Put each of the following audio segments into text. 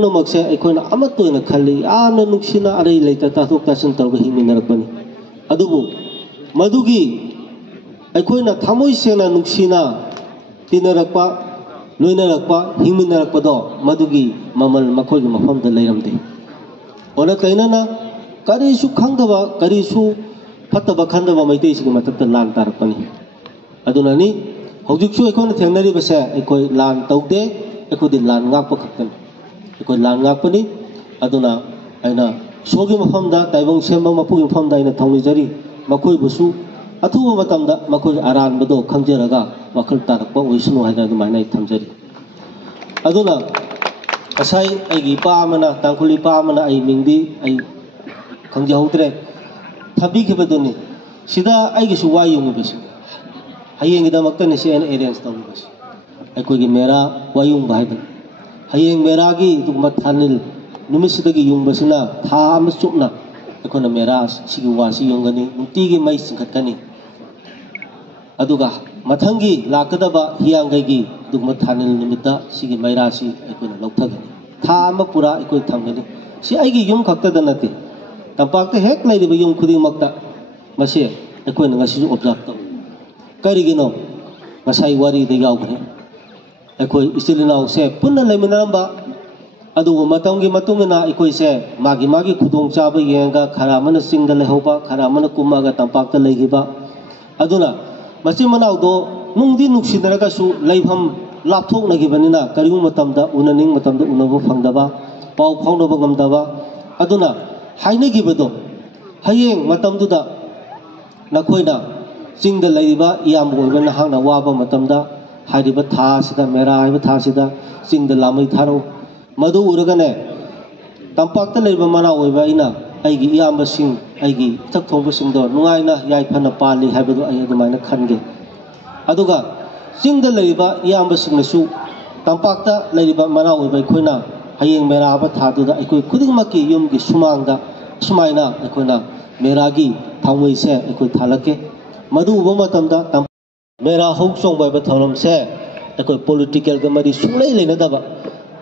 ꯅꯃꯛꯁꯦ ꯑꯩꯈꯣꯏꯅ ꯑꯃꯠꯇ ꯑꯣꯏꯅ ꯈꯜꯂꯤ ꯌꯥꯝꯅ ꯅꯨꯡꯁꯤꯅ ꯑꯔꯩ ꯂꯩꯇ ꯇꯥꯊꯣꯛ ꯇꯥꯁꯤꯟ ꯇꯧꯔꯒ ꯍꯤꯡꯃꯤꯟꯅꯔꯛꯄꯅꯤ ꯑꯗꯨꯕꯨ ꯃꯗꯨꯒꯤ ꯑꯩꯈꯣꯏꯅ ꯊꯃꯣꯏ ꯁꯦꯡꯅ ꯅꯨꯡꯁꯤꯅ ꯇꯤꯟꯅꯔꯛꯄ ꯂꯣꯏꯅꯔꯛꯄ ꯍꯤꯡꯃꯤꯟꯅꯔꯛꯄꯗꯣ ꯃꯗꯨꯒꯤ ꯃꯃꯜ ꯃꯈꯣꯏꯒꯤ ꯃꯐꯝꯗ ꯂꯩꯔꯝꯗꯦ ꯑꯣꯟꯅ ꯇꯩꯅꯅ ꯀꯔꯤꯁꯨ ꯈꯪꯗꯕ ꯀꯔꯤꯁꯨ ꯐꯠꯇꯕ ꯈꯟꯗꯕ ꯃꯩꯇꯩꯁꯤꯡꯒꯤ ꯃꯊꯛꯇ ꯂꯥꯟ ꯇꯥꯔꯛꯄꯅꯤ ꯑꯗꯨꯅꯅꯤ ꯍꯧꯖꯤꯛꯁꯨ ꯑꯩꯈꯣꯏꯅ ꯊꯦꯡꯅꯔꯤꯕꯁꯦ ꯑꯩꯈꯣꯏ ꯂꯥꯟ ꯇꯧꯗꯦ ꯑꯩꯈꯣꯏꯗꯤ ꯂꯥꯟ ꯉꯥꯛꯄ ꯈꯛꯇꯅꯤ ꯑꯩꯈꯣꯏ ꯂꯥꯟ ꯉꯥꯛꯄꯅꯤ ꯑꯗꯨꯅ ꯑꯩꯅ ꯏꯁꯣꯔꯒꯤ ꯃꯐꯝꯗ ꯇꯥꯏꯕꯪ ꯁꯦꯝꯕ ꯃꯄꯨꯒꯤ ꯃꯐꯝꯗ ꯑꯩꯅ ꯊꯧꯅꯤꯖꯔꯤ ꯃꯈꯣꯏꯕꯨꯁꯨ ꯑꯊꯨꯕ ꯃꯇꯝꯗ ꯃꯈꯣꯏꯒꯤ ꯑꯔꯥꯟꯕꯗꯣ ꯈꯪꯖꯔꯒ ꯋꯥꯈꯜ ꯇꯥꯔꯛꯄ ꯑꯣꯏꯁꯅꯨ ꯍꯥꯏꯅ ꯑꯗꯨꯃꯥꯏꯅ ꯑꯩ ꯊꯝꯖꯔꯤ ꯑꯗꯨꯅ ꯉꯁꯥꯏ ꯑꯩꯒꯤ ꯏꯄꯥ ꯑꯃꯅ ꯇꯥꯡꯈꯨꯜ ꯏꯄꯥ ꯑꯃꯅ ꯑꯩ ꯃꯤꯡꯗꯤ ꯑꯩ ꯈꯪꯖꯍꯧꯗ꯭ꯔꯦ ꯊꯥꯕꯤꯈꯤꯕꯗꯨꯅꯤ ꯁꯤꯗ ꯑꯩꯒꯤꯁꯨ ꯋꯥ ꯌꯨꯡꯉꯤꯕꯁꯤ ꯍꯌꯦꯡꯒꯤꯗꯃꯛꯇꯅꯤ ꯁꯤ ꯑꯩꯅ ꯑꯦꯔꯦꯟꯖ ꯇꯧꯔꯤꯕꯁꯤ ꯑꯩꯈꯣꯏꯒꯤ ꯃꯦꯔꯥ ꯋꯥꯌꯨꯡꯕ ꯍꯥꯏꯕꯅꯤ ꯍꯌꯦꯡ ꯃꯦꯔꯥꯒꯤ ꯑꯗꯨꯒꯨꯝꯕ ꯊꯥꯅꯤꯜ ꯅꯨꯃꯤꯠꯁꯤꯗꯒꯤ ꯌꯨꯡꯕꯁꯤꯅ ꯊꯥ ꯑꯃ ꯆꯨꯞꯅ ꯑꯩꯈꯣꯏꯅ ꯃꯦꯔꯥ ꯁꯤꯒꯤ ꯋꯥꯁꯤ ꯌꯨꯡꯒꯅꯤ ꯅꯨꯡꯇꯤꯒꯤ ꯃꯩ ꯆꯤꯡꯈꯠꯀꯅꯤ ꯑꯗꯨꯒ ꯃꯊꯪꯒꯤ ꯂꯥꯛꯀꯗꯕ ꯍꯤꯌꯥꯡꯒꯩꯒꯤ ꯑꯗꯨꯒꯨꯝꯕ ꯊꯥꯅꯤꯜ ꯅꯨꯃꯤꯠꯇ ꯁꯤꯒꯤ ꯃꯩꯔꯥꯁꯤ ꯑꯩꯈꯣꯏꯅ ꯂꯧꯊꯒꯅꯤ ꯊꯥ ꯑꯃ ꯄꯨꯔꯥ ꯑꯩꯈꯣꯏ ꯊꯝꯒꯅꯤ ꯁꯤ ꯑꯩꯒꯤ ꯌꯨꯝ ꯈꯛꯇꯗ ꯅꯠꯇꯦ ꯇꯝꯄꯥꯛꯇ ꯍꯦꯛ ꯂꯩꯔꯤꯕ ꯌꯨꯝ ꯈꯨꯗꯤꯡꯃꯛꯇ ꯃꯁꯤ ꯑꯩꯈꯣꯏꯅ ꯉꯁꯤꯁꯨ ꯑꯣꯕꯖꯥꯔꯕ ꯇꯧꯏ ꯀꯔꯤꯒꯤꯅꯣ ꯉꯁꯥꯏ ꯋꯥꯔꯤꯗ ꯌꯥꯎꯈ꯭ꯔꯦ ꯑꯩꯈꯣꯏ ꯏꯆꯤꯜ ꯏꯅꯥꯎꯁꯦ ꯄꯨꯟꯅ ꯂꯩꯃꯤꯟꯅꯔꯝꯕ ꯑꯗꯨꯕꯨ ꯃꯇꯝꯒꯤ ꯃꯇꯨꯡ ꯏꯟꯅ ꯑꯩꯈꯣꯏꯁꯦ ꯃꯥꯒꯤ ꯈꯨꯗꯣꯡꯆꯥꯕ ꯌꯦꯡꯉꯒ ꯈꯔ ꯑꯃꯅ ꯆꯤꯡꯗ ꯂꯩꯍꯧꯕ ꯈꯔ ꯑꯃꯅ ꯀꯨꯝꯃꯒ ꯇꯝꯄꯥꯛꯇ ꯂꯩꯈꯤꯕ ꯑꯗꯨꯅ ꯃꯆꯤꯟ ꯃꯅꯥꯎꯗꯣ ꯅꯨꯡꯗꯤ ꯅꯨꯡꯁꯤꯅꯔꯒꯁꯨ ꯂꯩꯐꯝ ꯂꯥꯞꯊꯣꯛꯅꯈꯤꯕꯅꯤꯅ ꯀꯔꯤꯒꯨꯝꯕ ꯃꯇꯝꯗ ꯎꯅꯅꯤꯡꯕ ꯃꯇꯝꯗ ꯎꯅꯕ ꯐꯪꯗꯕ ꯄꯥꯎ ꯐꯥꯎꯅꯕ ꯉꯝꯗꯕ ꯑꯗꯨꯅ ꯍꯥꯏꯅꯈꯤꯕꯗꯣ ꯍꯌꯦꯡ ꯃꯇꯝꯗꯨꯗ ꯅꯈꯣꯏꯅ ꯆꯤꯡꯗ ꯂꯩꯔꯤꯕ ꯏꯌꯥꯝꯕ ꯑꯣꯏꯕ ꯅꯍꯥꯛꯅ ꯋꯥꯕ ꯃꯇꯝꯗ ꯍꯥꯏꯔꯤꯕ ꯊꯥ ꯑꯁꯤꯗ ꯃꯦꯔꯥ ꯍꯥꯏꯕ ꯊꯥꯁꯤꯗ ꯆꯤꯡꯗ ꯂꯥꯃꯩ ꯊꯥꯔꯛꯎ ꯃꯗꯨ ꯎꯔꯒꯅꯦ ꯇꯝꯄꯥꯛꯇ ꯂꯩꯔꯤꯕ ꯃꯅꯥꯎ ꯑꯣꯏꯕ ꯑꯩꯅ ꯑꯩꯒꯤ ꯏꯌꯥꯝꯕꯁꯤꯡ ꯑꯩꯒꯤ ꯏꯊꯛ ꯊꯣꯡꯕꯁꯤꯡꯗꯣ ꯅꯨꯡꯉꯥꯏꯅ ꯌꯥꯏꯐꯅ ꯄꯥꯜꯂꯤ ꯍꯥꯏꯕꯗꯨ ꯑꯩ ꯑꯗꯨꯃꯥꯏꯅ ꯈꯟꯒꯦ ꯑꯗꯨꯒ ꯆꯤꯡꯗ ꯂꯩꯔꯤꯕ ꯏꯌꯥꯝꯕꯁꯤꯡꯅꯁꯨ ꯇꯝꯄꯥꯛꯇ ꯂꯩꯔꯤꯕ ꯃꯅꯥꯎ ꯑꯣꯏꯕ ꯑꯩꯈꯣꯏꯅ ꯍꯌꯦꯡ ꯃꯦꯔꯥ ꯍꯥꯏꯕ ꯊꯥꯗꯨꯗ ꯑꯩꯈꯣꯏ ꯈꯨꯗꯤꯡꯃꯛꯀꯤ ꯌꯨꯝꯒꯤ ꯁꯨꯃꯥꯡꯗ ꯁꯨꯃꯥꯏꯅ ꯑꯩꯈꯣꯏꯅ ꯃꯦꯔꯥꯒꯤ ꯊꯥꯎꯃꯩꯁꯦ ꯑꯩꯈꯣꯏ ꯊꯥꯜꯂꯛꯀꯦ ꯃꯗꯨ ꯎꯕ ꯃꯇꯝꯗ ꯃꯦꯔꯥ ꯍꯧ ꯆꯣꯡꯕ ꯍꯥꯏꯕ ꯊꯧꯔꯝꯁꯦ ꯑꯩꯈꯣꯏ ꯄꯣꯂꯤꯇꯤꯀꯦꯜꯒ ꯃꯔꯤ ꯁꯨꯡꯂꯩ ꯂꯩꯅꯗꯕ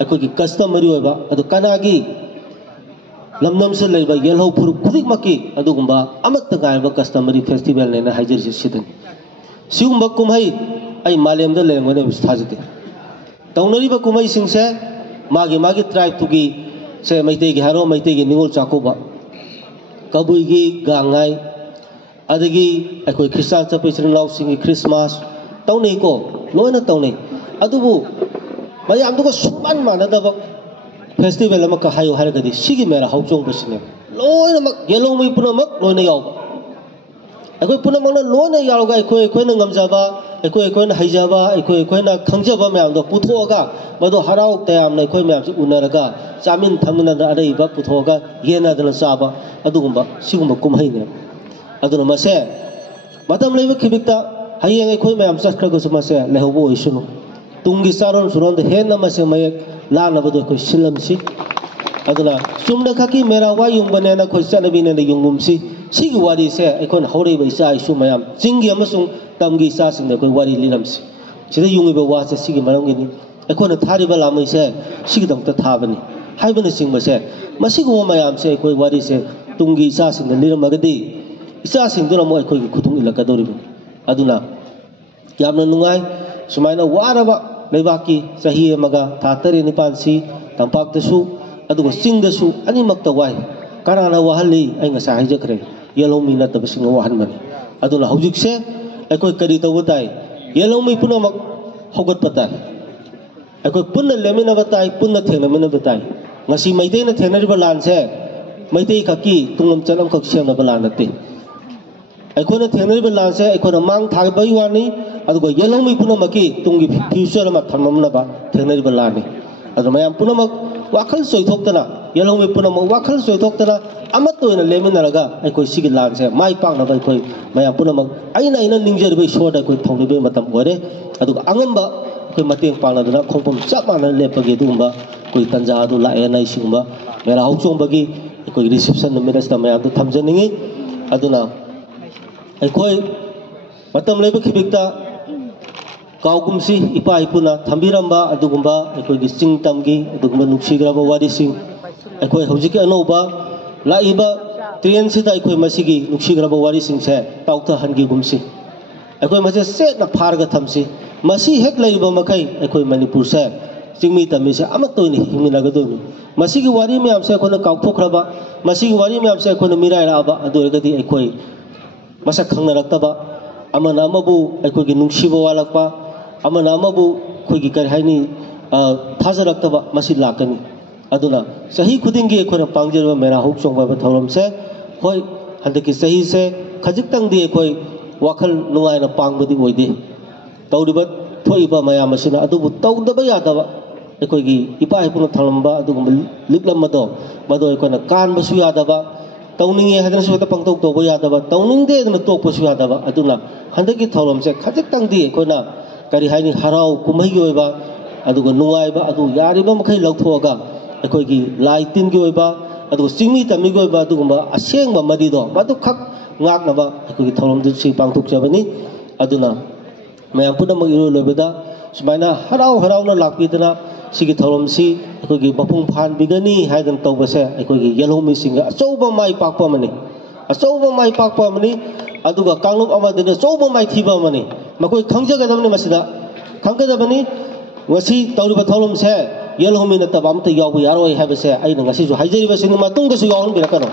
ꯑꯩꯈꯣꯏꯒꯤ ꯀꯁꯇꯃꯔꯤ ꯑꯣꯏꯕ ꯑꯗꯨ ꯀꯅꯥꯒꯤ ꯂꯝꯗꯝꯁꯤꯗ ꯂꯩꯔꯤꯕ ꯌꯦꯜꯍꯧ ꯐꯨꯔꯨꯞ ꯈꯨꯗꯤꯡꯃꯛꯀꯤ ꯑꯗꯨꯒꯨꯝꯕ ꯑꯃꯠꯇ ꯉꯥꯏꯔꯕ ꯀꯁꯇꯃꯔꯤ ꯐꯦꯁꯇꯤꯚꯦꯜꯅꯦꯅ ꯍꯥꯏꯖꯔꯤꯁꯤ ꯁꯤꯗꯅꯤ ꯁꯤꯒꯨꯝꯕ ꯀꯨꯝꯍꯩ ꯑꯩ ꯃꯥꯂꯦꯝꯗ ꯂꯩꯔꯝꯒꯅꯤ ꯍꯥꯏꯕꯁꯤ ꯊꯥꯖꯗꯦ ꯇꯧꯅꯔꯤꯕ ꯀꯨꯝꯍꯩꯁꯤꯡꯁꯦ ꯃꯥꯒꯤ ꯇ꯭ꯔꯥꯏꯕꯇꯨꯒꯤ ꯁꯦ ꯃꯩꯇꯩꯒꯤ ꯍꯥꯏꯔꯣ ꯃꯩꯇꯩꯒꯤ ꯅꯤꯉꯣꯜ ꯆꯥꯛꯀꯧꯕ ꯀꯕꯨꯏꯒꯤ ꯒꯥꯡꯉꯥꯏ ꯑꯗꯒꯤ ꯑꯩꯈꯣꯏ ꯈ꯭ꯔꯤꯁꯇꯥꯟ ꯆꯠꯄ ꯏꯆꯤꯜ ꯏꯅꯥꯎꯁꯤꯡꯒꯤ ꯈ꯭ꯔꯤꯁꯃꯥꯁ ꯇꯧꯅꯩꯀꯣ ꯂꯣꯏꯅ ꯇꯧꯅꯩ ꯑꯗꯨꯕꯨ ꯃꯌꯥꯝꯗꯨꯒ ꯁꯨꯡꯃꯥꯟ ꯃꯥꯟꯅꯗꯕ ꯐꯦꯁꯇꯤꯚꯦꯜ ꯑꯃꯈꯛ ꯍꯥꯏꯌꯨ ꯍꯥꯏꯔꯒꯗꯤ ꯁꯤꯒꯤ ꯃꯦꯔꯥ ꯍꯧꯆꯣꯡꯕꯁꯤꯅꯦ ꯂꯣꯏꯅꯃꯛ ꯌꯦꯜꯍꯧꯃꯤ ꯄꯨꯝꯅꯃꯛ ꯂꯣꯏꯅ ꯌꯥꯎꯕ ꯑꯩꯈꯣꯏ ꯄꯨꯝꯅꯃꯛꯅ ꯂꯣꯏꯅ ꯌꯥꯎꯔꯒ ꯑꯩꯈꯣꯏꯅ ꯉꯝꯖꯕ ꯑꯩꯈꯣꯏꯅ ꯍꯩꯖꯕ ꯑꯩꯈꯣꯏꯅ ꯈꯪꯖꯕ ꯃꯌꯥꯝꯗꯣ ꯄꯨꯊꯣꯛꯑꯒ ꯃꯗꯨ ꯍꯔꯥꯎ ꯇꯌꯥꯝꯅ ꯑꯩꯈꯣꯏ ꯃꯌꯥꯝꯁꯤ ꯎꯅꯔꯒ ꯆꯥꯃꯤꯟ ꯊꯛꯃꯤꯟꯅꯗꯅ ꯑꯔꯩꯕ ꯄꯨꯊꯣꯛꯑꯒ ꯌꯦꯟꯅꯗꯅ ꯆꯥꯕ ꯑꯗꯨꯒꯨꯝꯕ ꯁꯤꯒꯨꯝꯕ ꯀꯨꯝꯍꯩꯅꯦ ꯑꯗꯨꯅ ꯃꯁꯦ ꯃꯇꯝ ꯂꯩꯕ ꯈꯤꯕꯤꯛꯇ ꯍꯌꯦꯡ ꯑꯩꯈꯣꯏ ꯃꯌꯥꯝ ꯆꯠꯈ꯭ꯔꯒꯁꯨ ꯃꯁꯦ ꯂꯩꯍꯧꯕ ꯑꯣꯏꯁꯅꯨ ꯇꯨꯡꯒꯤ ꯆꯥꯔꯣꯟ ꯁꯨꯔꯣꯟꯗ ꯍꯦꯟꯅ ꯃꯁꯦ ꯃꯌꯦꯛ ꯂꯥꯟꯅꯕꯗꯣ ꯑꯩꯈꯣꯏ ꯁꯤꯜꯂꯝꯁꯤ ꯑꯗꯨꯅ ꯆꯨꯝꯅ ꯈꯛꯀꯤ ꯃꯦꯔꯥ ꯋꯥ ꯌꯨꯡꯕꯅꯦꯅ ꯑꯩꯈꯣꯏ ꯆꯠꯅꯕꯤꯅꯦꯅ ꯌꯨꯡꯒꯨꯝꯁꯤ ꯁꯤꯒꯤ ꯋꯥꯔꯤꯁꯦ ꯑꯩꯈꯣꯏꯅ ꯍꯧꯔꯛꯏꯕ ꯏꯆꯥ ꯏꯁꯨ ꯃꯌꯥꯝ ꯆꯤꯡꯒꯤ ꯑꯃꯁꯨꯡ ꯇꯝꯒꯤ ꯏꯆꯥꯁꯤꯡꯗ ꯑꯩꯈꯣꯏ ꯋꯥꯔꯤ ꯂꯤꯔꯝꯁꯤ ꯁꯤꯗ ꯌꯨꯡꯉꯤꯕ ꯋꯥꯁꯦ ꯁꯤꯒꯤ ꯃꯔꯝꯒꯤꯅꯤ ꯑꯩꯈꯣꯏꯅ ꯊꯥꯔꯤꯕ ꯂꯥꯃꯩꯁꯦ ꯁꯤꯒꯤꯗꯃꯛꯇ ꯊꯥꯕꯅꯤ ꯍꯥꯏꯕꯅꯆꯤꯡꯕꯁꯦ ꯃꯁꯤꯒꯨꯝꯕ ꯃꯌꯥꯝꯁꯦ ꯑꯩꯈꯣꯏ ꯋꯥꯔꯤꯁꯦ ꯇꯨꯡꯒꯤ ꯏꯆꯥꯁꯤꯡꯗ ꯂꯤꯔꯝꯃꯒꯗꯤ ꯏꯆꯥꯁꯤꯡꯗꯨꯅ ꯑꯃꯨꯛ ꯑꯩꯈꯣꯏꯒꯤ ꯈꯨꯗꯨꯡ ꯏꯜꯂꯛꯀꯗꯧꯔꯤꯕꯅꯤ ꯑꯗꯨꯅ ꯌꯥꯝꯅ ꯅꯨꯡꯉꯥꯏ ꯁꯨꯃꯥꯏꯅ ꯋꯥꯔꯕ ꯂꯩꯕꯥꯛꯀꯤ ꯆꯍꯤ ꯑꯃꯒ ꯊꯥ 9-9ꯁꯤ ꯇꯝꯄꯥꯛꯇꯁꯨ ꯑꯗꯨꯒ ꯆꯤꯡꯗꯁꯨ ꯑꯅꯤꯃꯛꯇ ꯋꯥꯏ ꯀꯅꯥꯅ ꯋꯥꯍꯜꯂꯤ ꯑꯩ ꯉꯁꯥꯏ ꯍꯥꯏꯖꯈ꯭ꯔꯦ ꯌꯦꯜꯍꯧꯃꯤ ꯅꯠꯇꯕꯁꯤꯡꯅ ꯋꯥꯍꯟꯕꯅꯤ ꯑꯗꯨꯅ ꯍꯧꯖꯤꯛꯁꯦ ꯑꯩꯈꯣই ꯀꯔꯤ ꯇꯧꯕ ꯇꯥꯏ ꯌꯦꯜꯍꯧꯃꯤ ꯄꯨꯝꯅꯃꯛ ꯍꯧꯒꯠꯄ ꯇꯥꯏ ꯑꯩꯈꯣꯏ ꯄꯨꯟꯅ ꯂꯦꯝꯃꯤꯟꯅꯕ ꯇꯥꯏ ꯄꯨꯟꯅ ꯊꯦꯡꯅꯃꯤꯟꯅꯕ ꯇꯥꯏ ꯉꯁꯤ ꯃꯩꯇꯩꯅ ꯊꯦꯡꯅꯔꯤꯕ ꯂꯥꯟꯁꯦ ꯃꯩꯇꯩ ꯈꯛꯀꯤ ꯇꯨꯡꯂꯝꯆꯠ ꯑꯃꯈꯛ ꯁꯦꯝꯅꯕ ꯂꯥꯟ ꯅꯠꯇꯦ ꯑꯩꯈꯣꯏꯅ ꯊꯦꯡꯅꯔꯤꯕ ꯂꯥꯟꯁꯦ ꯑꯩꯈꯣꯏꯅ ꯃꯥꯡ ꯊꯥꯕꯒꯤ ꯋꯥꯅꯤ ꯑꯗꯨꯒ ꯌꯦꯜꯍꯧꯃꯤ ꯄꯨꯝꯅꯃꯛꯀꯤ ꯇꯨꯡꯒꯤ ꯐ꯭ꯌꯨꯆꯔ ꯑꯃ ꯊꯝꯃꯝꯅꯕ ꯊꯦꯡꯅꯔꯤꯕ ꯂꯥꯟꯅꯤ ꯑꯗꯨ ꯃꯌꯥꯝ ꯄꯨꯝꯅꯃꯛ ꯋꯥꯈꯜ ꯆꯣꯏꯊꯣꯛꯇꯅ ꯌꯦꯜꯍꯧꯃꯤ ꯄꯨꯝꯅꯃꯛ ꯋꯥꯈꯜ ꯆꯣꯏꯊꯣꯛꯇꯅ ꯑꯃꯠꯇ ꯑꯣꯏꯅ ꯂꯦꯝꯃꯤꯟꯅꯔꯒ ꯑꯩꯈꯣꯏ ꯁꯤꯒꯤ ꯂꯥꯟꯁꯦ ꯃꯥꯏ ꯄꯥꯛꯅꯕ ꯑꯩꯈꯣꯏ ꯃꯌꯥꯝ ꯄꯨꯝꯅꯃꯛ ꯑꯩꯅ ꯅꯤꯡꯖꯔꯤꯕ ꯏꯁꯣꯔꯗ ꯑꯩꯈꯣꯏ ꯊꯧꯅꯤꯕꯒꯤ ꯃꯇꯝ ꯑꯣꯏꯔꯦ ꯑꯗꯨꯒ ꯑꯉꯝꯕ ꯑꯩꯈꯣꯏ ꯃꯇꯦꯡ ꯄꯥꯡꯅꯗꯨꯅ ꯈꯣꯡꯐꯝ ꯆꯞ ꯃꯥꯟꯅꯅ ꯂꯦꯞꯄꯒꯤ ꯑꯗꯨꯒꯨꯝꯕ ꯑꯩꯈꯣꯏ ꯇꯟꯖꯥ ꯑꯗꯨ ꯂꯥꯛꯑꯦꯅ ꯑꯩ ꯃꯦꯔꯥ ꯍꯧꯆꯣꯡꯕꯒꯤ ꯑꯩꯈꯣꯏ ꯔꯤꯁꯦꯞꯁꯟ ꯅꯨꯃꯤꯠ ꯑꯁꯤꯗ ꯃꯌꯥꯝꯗ ꯊꯝꯖꯅꯤꯡꯉꯤ ꯑꯗꯨꯅ ꯑꯩꯈꯣꯏ ꯃꯇꯝ ꯂꯩꯕ ꯈꯤꯕꯤꯛꯇ kaugumsi ipa ipuna thambiramba adugumba aikogi singtamgi adugumba nungsigraba warising aikoi hojiki anoba laiba train sida aikoi masigi nungsigraba warising se pautha hangi gumsi aikoi mase set na pharga thamsi masi hek laiba makai aikoi manipur se chingmi tami se amatoi ni himinagadoni masigi wari myam se khona kaukthokraba masigi wari myam se khona mirai raba adurgadi aikoi masak khangnarakta amana amabu aikoi nungsiba walakpa amana amabu khoi kar haini thajarakta masi lakani aduna sahi khudingi khona pangjerba mera hok chongba thorom se hoi handaki sahi se khajiktang di khoi wakhal nungaina pangbadi oide tawriba thoiba mayam asina adubu tawdaba yadaba aikogi ipa ipuna thalamba adugum liklamado mado aikona kanbasu yadaba tawningi hadana suta pangtok toba yadaba tawningde aduna tokpasu yadaba aduna handaki thorom se khajiktang di aikoina kari haini harau kumai gi oiba aduga nungaiba adu yariba makai lauthoga aikogi laitin gi oiba adu singmi tammi gi oiba adugumba asengba madido madu khak ngaknaba aikogi thorom du si pangthok jabani aduna mayam puna mag iro lobeda sumaina harau harau na lakpidana sigi thorom si aikogi mapung phan bigani haidan tawbase aikogi yelhomi singa achouba mai pakpa mani achouba mai pakpa mani aduga kanglup amadina achouba mai thiba mani makoi khangjagadabani masida khanggadabani ngasi tawriba thorom se yelhomi nataba amta yawu yaroi habase aina ngasi ju haijari basini matungda su yawon birakano